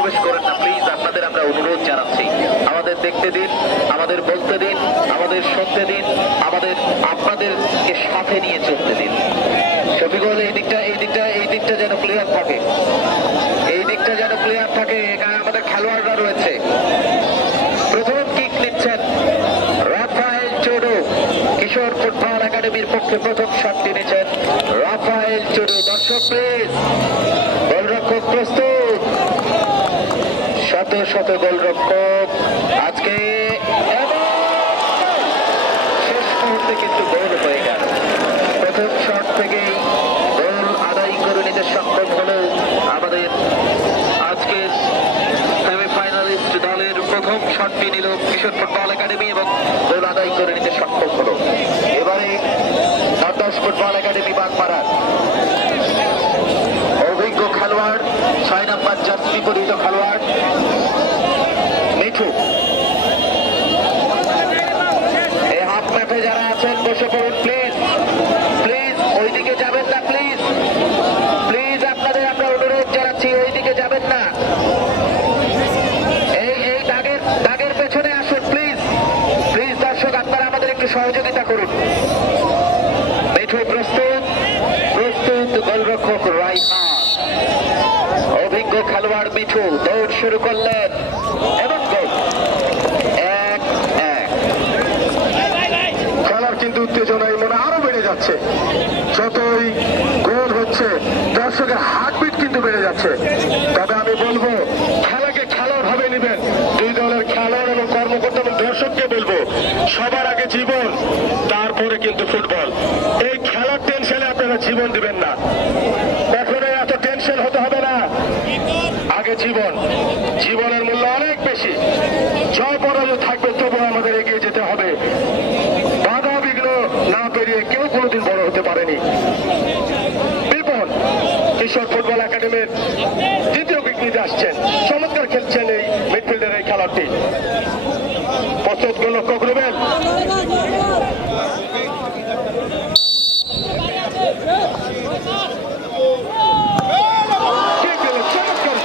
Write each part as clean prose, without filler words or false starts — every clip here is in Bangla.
প্রবেশ করেন না প্লিজ, আপনাদের আমরা অনুরোধ জানাচ্ছি। আমাদের দেখতে দিন, আমাদের বলতে দিন, আমাদের শুনতে দিন, আমাদের আপনাদেরকে সাথে নিয়ে চলতে দিন। শফিকুল এই দিকটা যেন ক্লিয়ার থাকে, এই দিকটা যেন ক্লিয়ার থাকে। এখানে আমাদের খেলোয়াড়রা রয়েছে। প্রথম কিক নিচ্ছেন রাফায়েল চুডু, কিশোর ফুটবল একাডেমির পক্ষে প্রথম শটটি নিচ্ছেন রাফায়েল চুডু। দর্শক প্লিজ, গোলরক্ষক প্রস্তুত, শত শত গোলরক্ষক আজকে, শেষ মুহূর্তে কিন্তু গোল হয়ে গেল। প্রথম শট থেকেই গোল আদায় করে নিতে সক্ষম হলো আমাদের আজকের সেমিফাইনালিস্ট দলের। প্রথম শটটি নিল কিশোর ফুটবল একাডেমি এবং গোল আদায় করে নিতে সক্ষম হলো। এবারে নর্দাস ফুটবল একাডেমি বাগমারার অভিজ্ঞ খেলোয়াড়, 6 নম্বর জার্সি পরিহিত খেলোয়াড় মিঠু। এই হাফ ম্যাচে যারা আছেন বসে পড়ুন প্লিজ, প্লিজ ওইদিকে যাবেন না, প্লিজ প্লিজ আপনাদের আমরা অনুরোধ জানাচ্ছি, ওইদিকে যাবেন না। এই দাগের পেছনে আসুন প্লিজ, প্লিজ দর্শক আপনারা আমাদের একটু সহযোগিতা করুন। মিঠু প্রস্তুত, গোলরক্ষক রাইহান, অভিজ্ঞ খেলোয়াড় মিঠু দৌড় শুরু করলেন এবং গোল। 1-1। খেলার কিন্তু উত্তেজনায় মনে আরো বেড়ে যাচ্ছে। যতই গোল হচ্ছে দর্শকের হার্টবিট কিন্তু বেড়ে যাচ্ছে। তবে আমি বলবো খেলাকে খেলার ভাবে নেবেন। দুই দলের খেলোয়াড় এবং কর্মকর্তা এবং দর্শককে বলবো সবার আগে জীবন, তারপরে কিন্তু ফুটবল। এই খেলার টেনশনে আপনারা জীবন দিবেন না, কখনো এত টেনশন হতে হবে না। আগে জীবন, জীবনের মূল্য অনেক বেশি। জয় পরাজয় থাকবে, তবুও আমাদের এগিয়ে যেতে হবে। বাধা বিঘ্ন না পেরিয়ে কেউ কোনোদিন বড় হতে পারেনি। বিপন কিশোর ফুটবল একাডেমির দ্বিতীয় কিক নিতে আসছেন। চমৎকার খেলছেন এই মিডফিল্ডের এই খেলোয়াড়টি। প্রস্তুত গোলরক্ষক রুবেল,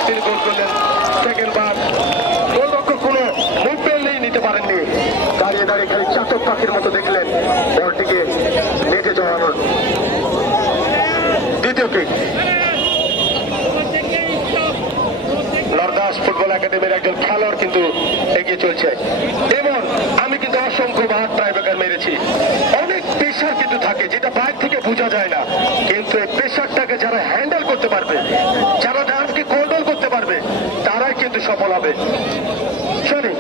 তিনি গোল করলেন। সেকেন্ড বার গোলরক্ষক কোনো মুভমেন্ট নিতে পারেননি, দাঁড়িয়ে দাঁড়িয়ে খালি চাতক পাখির মতো দেখলেন বলটিকে নেটে জড়ানোর। দ্বিতীয় কিক নর্দাস ফুটবল একাডেমির একজন খেলোয়াড় কিন্তু এগিয়ে চলছে। এবং আমি কিন্তু অসংখ্যবার ট্রাইব্রেকার মেরেছি। অনেক প্রেশার কিন্তু থাকে যেটা বাইরে থেকে বোঝা যায় না, কিন্তু এই প্রেশারটাকে যারা হ্যান্ডেল করতে পারবে, যারা ডান্সকে কন্ট্রোল করতে পারবে, তারাই কিন্তু সফল হবে। চলি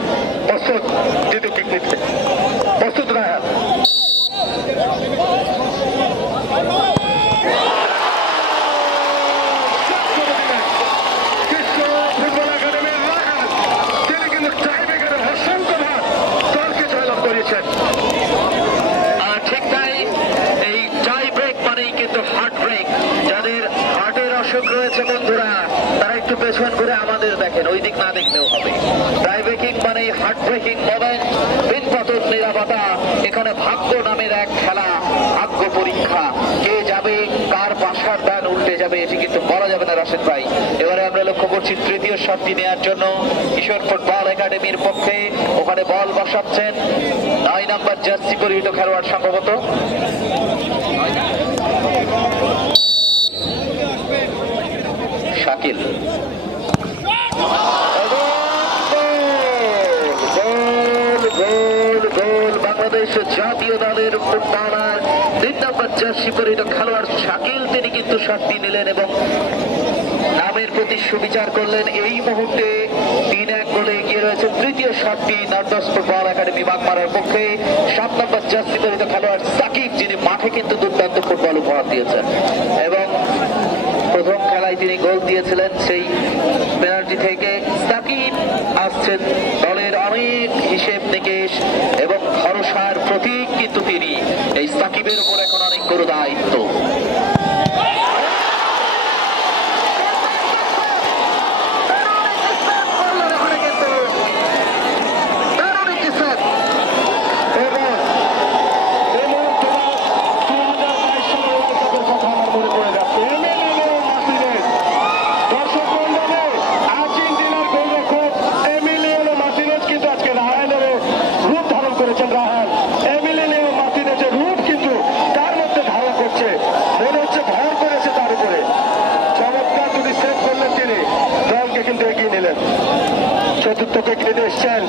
প্রস্তুত দ্বিতীয় কিক নিতে, প্রস্তুত রায়হান। ঠিক তাই, এই টাই ব্রেক মানেই কিন্তু হার্ট ব্রেক। যাদের হার্টের অসুখ রয়েছে বন্ধুরা, তারা একটু পেছন করে আমাদের দেখেন, ওই দিক না দেখলেও হবে। টাই ব্রেকিং মানেই হার্ট ব্রেকিং মোমেন্ট, বিনপতন নিরাপত্তা। এখানে ভাগ্য নামের এক খেলা, ভাগ্য পরীক্ষা। কে যাবে, কার বাসার ডান উল্টে যাবে, এটি কিন্তু বলা যাবে না রাশেদ ভাই। এবারে আমরা লক্ষ্য করছি তৃতীয় শটটি নেওয়ার জন্য কিশোর ফুটবল একাডেমির পক্ষে ওখানে বল বসাচ্ছেন 9 নম্বর জার্সি পরিহিত খেলোয়াড় সম্ভবত শাকিল। বাংলাদেশ জাতীয় দলের ফুটবলার 3 নম্বর জার্সি পরিহিত খেলোয়াড় শাকিল, তিনি কিন্তু শটটি নিলেন এবং নামের প্রতি সুবিচার করলেন। এই মুহূর্তে 3-1 গোলে এগিয়ে রয়েছে। তৃতীয় শটটি নর্দাস ফুটবল একাডেমি বাগমারার পক্ষে 7 নম্বর জার্সি পরিহিত খেলোয়াড় সাকিব, যিনি মাঠে কিন্তু দুর্দান্ত ফুটবল উপহার দিয়েছেন এবং প্রথম খেলায় তিনি গোল দিয়েছিলেন সেই পেনাল্টি থেকে। সাকিব আসছেন দলের অনেক হিসেব নিকেশ এবং ভরসার প্রতীক কিন্তু তিনি। এই সাকিবের উপর এখন অনেক বড় দায়িত্ব। তোকে নিতে এসছেন